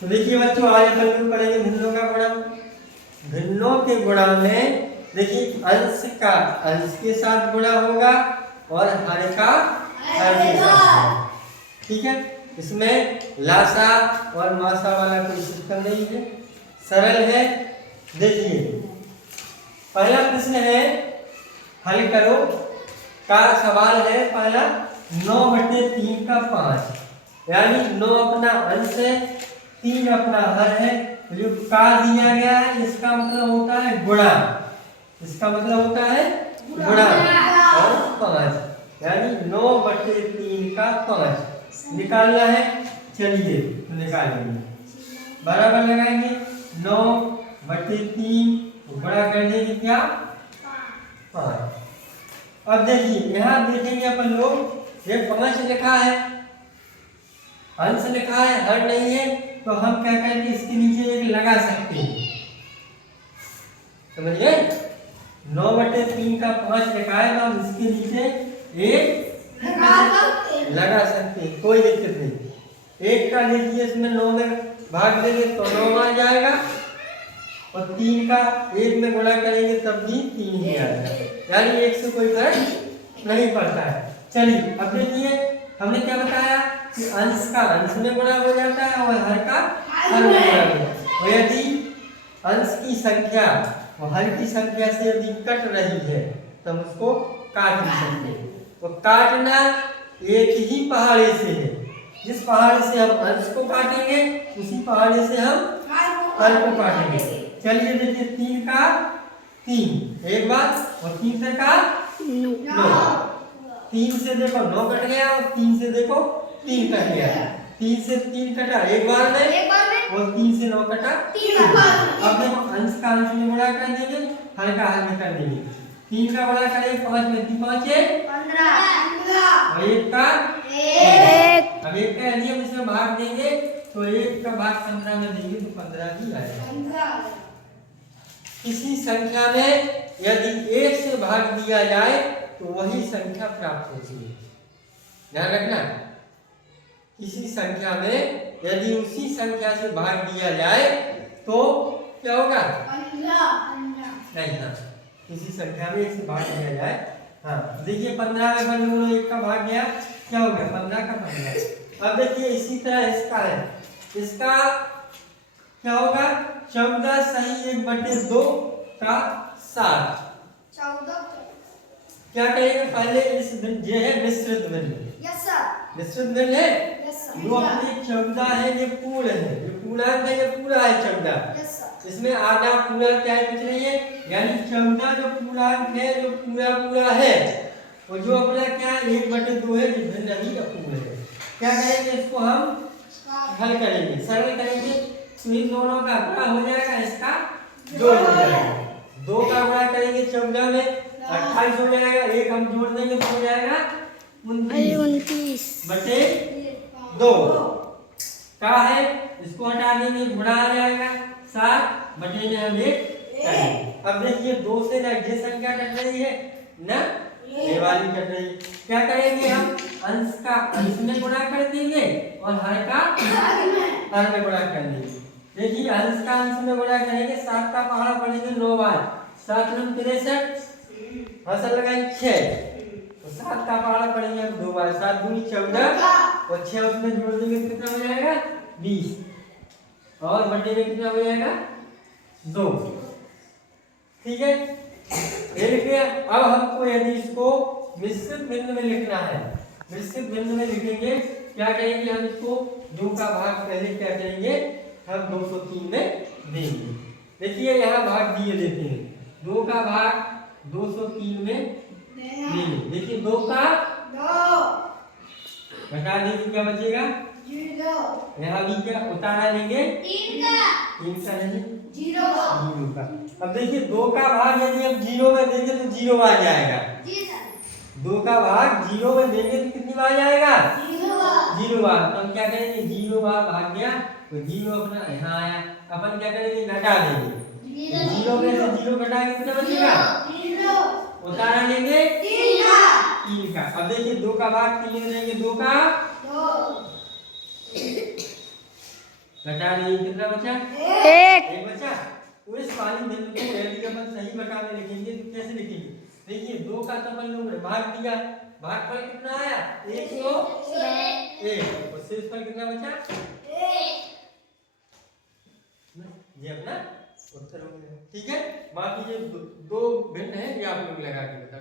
तो देखिए बच्चों, आज अपन लोग पढ़ेंगे भिन्नों का गुणा। भिन्नों के गुणा में देखिए अंश का अंश के साथ गुणा होगा और हर का हर के साथ होगा। ठीक है, इसमें लासा और मासा वाला कोई सिस्टम नहीं है, सरल है। देखिए पहला प्रश्न है, हल करो का सवाल है। पहला 9/3 का 5, यानी 9 अपना अंश है, 3 अपना हर है। जो का दिया गया है इसका मतलब होता है गुणा, इसका मतलब होता है गुणा और 5, यानी 9/3 का 5 निकालना है। चलिए तो निकालेंगे, बराबर लगाएंगे 9/3 गुणा कर देंगे क्या 5। अब देखिए यहाँ देखेंगे अपन लोग, ये 5 लिखा है, अंश लिखा है, हर नहीं है, तो हम क्या करेंगे इसके नीचे एक लगा सकते हैं। समझिए 9/3 का 5 लिखा है तो हम इसके नीचे एक लगा सकते हैं, कोई दिक्कत नहीं। एक का देखिए इसमें 9 में भाग देंगे तो 9 आ जाएगा, और 3 का 1 में गुणा करेंगे तब भी 3 ही आएगा, यानी 1 से कोई फर्क नहीं पड़ता है। चलिए अब देखिए हमने क्या बताया कि अंश का अंश में गुणा हो जाता है और हर का हर में गुणा हो जाता है। और यदि अंश की संख्या और हर की संख्या से यदि कट रही है तो हम उसको काट नहीं सकते। तो काटना एक ही पहाड़े से है, जिस पहाड़े से हम अंश को काटेंगे उसी पहाड़े से हम हर को काटेंगे। चलिए देखिए 3 का 3 एक बार, और 3 से का 9। 3 से देखो 9 कट गया और 3 से देखो 3 कट गया। 3 से 3 कटा एक बार में, और 3 से 9 कटा 3 बार। अब देखो अंश का अंश में गुणा कर देंगे, हर का हर में कर देंगे। 3 का गुणा करेंगे 5 में, 3 5 15, और 1 का 1। अब 1 का यदि हम इसमें भाग देंगे तो 1 का भाग 15 में देंगे तो 15 ही आएगा। किसी संख्या में यदि 1 से भाग दिया जाए तो वही संख्या प्राप्त होती है, ध्यान रखना। किसी संख्या में यदि उसी संख्या से भाग दिया जाए तो क्या होगा, नहीं हाँ, किसी संख्या में 1 से भाग दिया जाए। हाँ देखिए 15 में अपन लोगों 1 का भाग गया, क्या हो गया 15 का 15। अब देखिए इसी तरह इसका है, इसका क्या होगा 14 सही 1/2 का 7। क्या करेंगे पहले इस ये है मिश्रित भिन्न, मिश्रित भिन्न है, जो अपने 14 है ये पूर्ण है, ये पूर्णांक है, ये पूरा है 14। इसमें आधा पूरा क्या है कुछ नहीं है, यानी 14 जो पूर्णांक है जो पूरा पूरा है, और जो अपना क्या 1/2 है जो भिन्न ही अपूर्ण है। क्या करेंगे इसको हम हल करेंगे, सरल करेंगे, तो इन दोनों का गुणा हो जाएगा, इसका जोड़ हो जाएगा। 2 का गुणा करेंगे 14 में 28 हो जाएगा, 1 हम जोड़ देंगे तो हो जाएगा 29/2 का है, इसको हटा देंगे गुणा आ जाएगा 7 बटे में हम 1। अब देखिए 2 से ना ये संख्या कट रही है ना ये वाली कट रही है, क्या करेंगे हम अंश का अंश में गुणा कर देंगे और हर का हर में गुणा कर देंगे। देखिए अंश का अंश में गुणा करेंगे, 7 का पहाड़ा पड़ेंगे 9 बार, 7 × 63 हंसल लगाएंगे 6, तो 7 का पहाड़ा पड़ेंगे 2 बार, 7 दूनी 14, और 6 उसमें जोड़ देंगे कितना हो जाएगा 20, और बटे में कितना हो जाएगा 2। ठीक है, ये लिखिए। अब हमको यदि इसको मिश्रित भिन्न में लिखना है, मिश्रित भिन्न में लिखेंगे, क्या करेंगे हम इसको 2 का भाग पहले क्या करेंगे हम 203 में देंगे। देखिए यहाँ भाग दिए लेते हैं, 2 का भाग 203 में देंगे। देखिए 2 का 2 घटा देंगे, क्या बचेगा 0। यहाँ भी क्या उतारा लेंगे 3 का नहीं 0 का। अब देखिए 2 का भाग यदि हम 0 में देंगे तो 0 आ जाएगा। 2 का भाग 0 में देंगे तो कितनी बार जाएगा 0 बार। तो हम क्या करेंगे 0 बार भाग गया तो 0 अपना यहाँ आया, अपन क्या करेंगे घटा देंगे, 0 में से 0 घटाएंगे कितना बचेगा 0, उतारा लेंगे 3 का। अब देखिए 2 का भाग 3 में देंगे 2 का 2, घटा रही कितना बचा? एक बचा। तो इस वाली बिंदु को यदि अपन सही बटा में लिखेंगे तो कैसे लिखेंगे? देखिए 2 का तो अपन लोग भाग दिया, भागफल कितना आया? 101 और शेषफल कितना बचा? 1। ये अपना उत्तर हो गया। ठीक है, बाकी ये दो भिन्न है ये आप लोग लगा के बता।